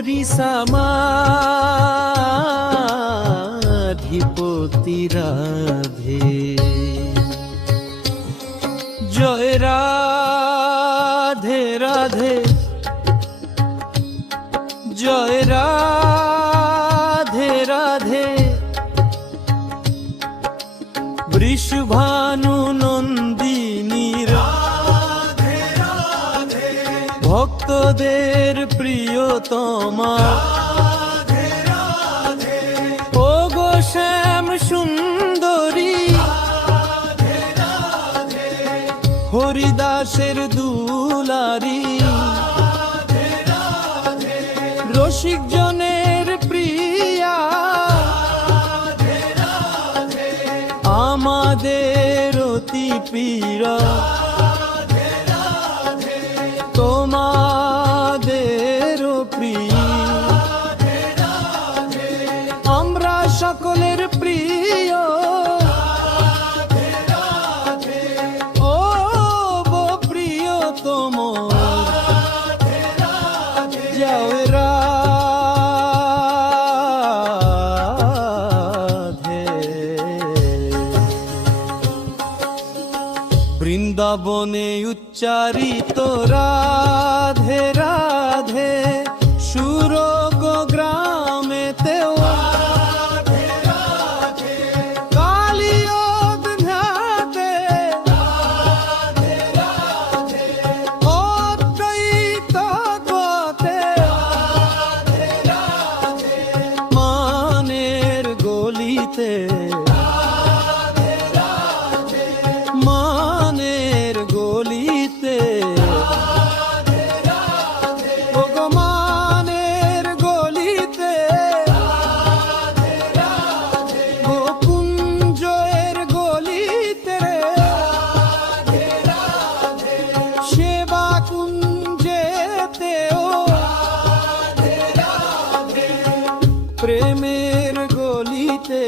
হরি সমাধিপতি রাধে। জয় রাধে রাধে, জয় রাধে রাধে। বৃষভানু নন্দিনী রাধে রাধে, ভক্তদের প্রিয়তমা রাধে রাধে। ও গো শ্যাম সুন্দরী রাধে রাধে, হরিদাসের দুলারি রাধে রাধে। রসিক জনের প্রিয়া রাধে রাধে, আমাদের অতি প্রিয় রাধে রাধে। তোমাদের প্রিয় রাধে রাধে, আমরা সকলের প্রিয় রাধে রাধে। ও গো প্রিয়তম রাধে রাধে, যাও রাধে। বৃন্দাবনে উচ্চারিত রাধে রাধে, সুরগ গ্রামেতেও রাধে রাধে। কালিয়োগ ধ্যাতে রাধে রাধে, অদ্বৈত গতে রাধে রাধে। মানের গলিতে রাধে রাধে, মানের গলিতে রাধে রাধে। ভগবানের গলিতে রাধে রাধে, গোকুঞ্জের গলিতে রাধে রাধে। সেবা কুঞ্জেতেও রাধে রাধে, প্রেমের গলিতে